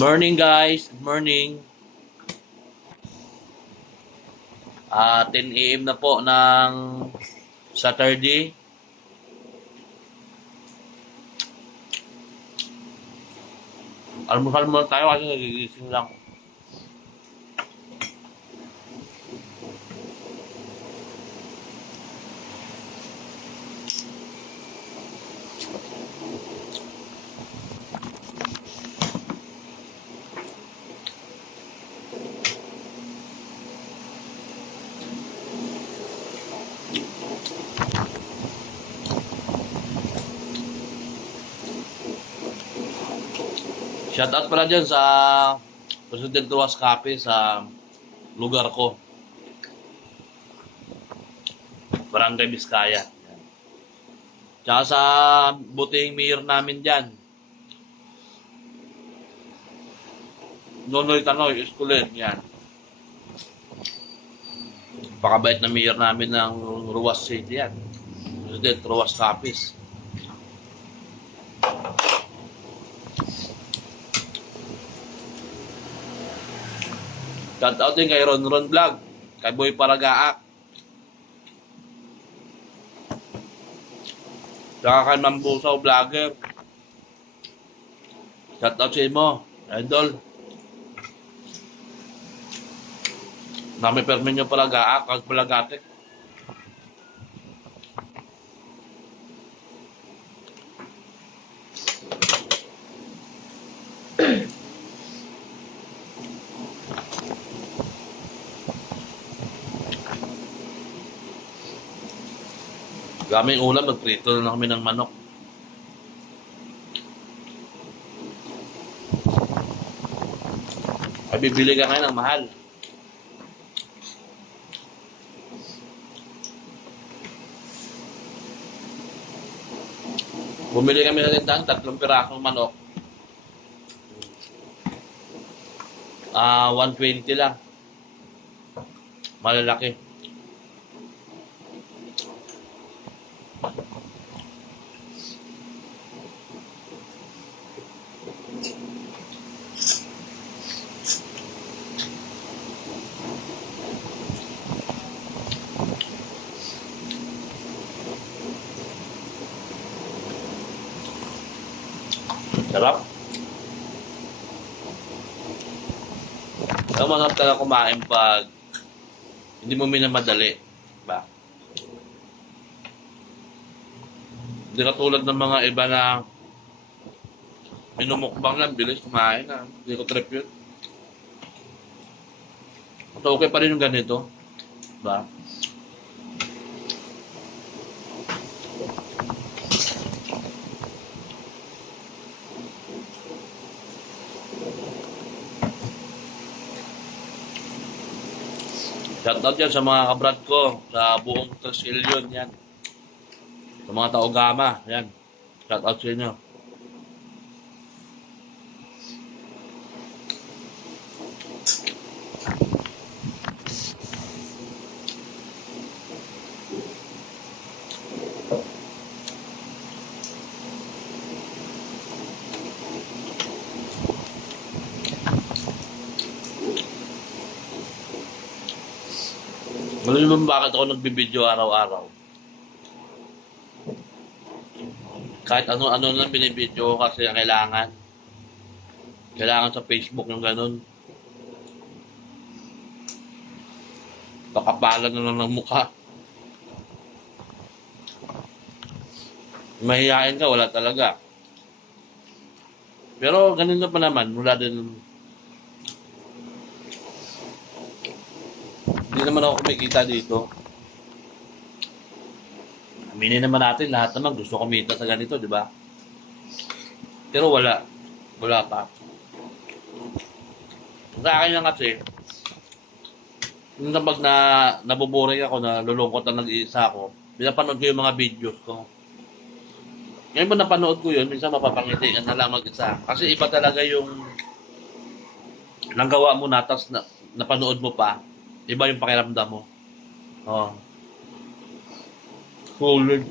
Morning guys, good morning. 10 AM na po ng Saturday. Almusal muna tayo kasi nagigising lang. Shoutout pala dyan sa President Ruas Cafe sa lugar ko. Barangay Biskaya. Tsaka sa buting mayor namin dyan. Nonoy Tanoy, Esculen, yan. Pakabait na mayor namin ng Ruas City yan. President Ruas Cafe. Shoutout din kay Ron Vlog, kay Boy Paragaak, saka kay Mambusaw Vlogger. Shoutout sa mo, idol. Nami permin nyo Paragaak, kag Palagatek. Gaming ulam, magprito na kami ng manok. Ay, bibili ka ngayon ng mahal. Bumili kami ng tindahan, 3 pirasong manok. 120 lang. Malalaki. Sarap. Ang masarap talaga kumain pag hindi mo minamadali. Diba? Hindi katulad ng mga iba na minumukbang lang, bilis kumain na. Hindi ko trip yun. So, okay pa rin yung ganito. Diba? Shoutout yan sa mga kabrad ko sa buong Tresilion yan. Sa mga Taogama, yan. Shoutout sa inyo. Malulun bakit ako nagbibideo araw-araw. Kahit ano-ano lang binibideo ko kasi ang kailangan. Kailangan sa Facebook yung ganun. Pakapalan na lang ng mukha. Mahihain ka, wala talaga. Pero ganun na pa naman, wala din. Hindi naman ako kumikita dito. Aminin naman natin, lahat naman gusto kumita sa ganito, di ba? Pero wala. Wala pa. Sa akin lang kasi, yung kapag nabuboring ako, na lulungkot na nag-iisa ako, pinapanood ko yung mga videos ko. Ngayon ba napanood ko yun, minsan mapapangiti ka na lang mag-isa. Kasi iba talaga yung nanggawa mo na, tapos napanood mo pa. Iba yung pakiramdam mo. Oh. Solid.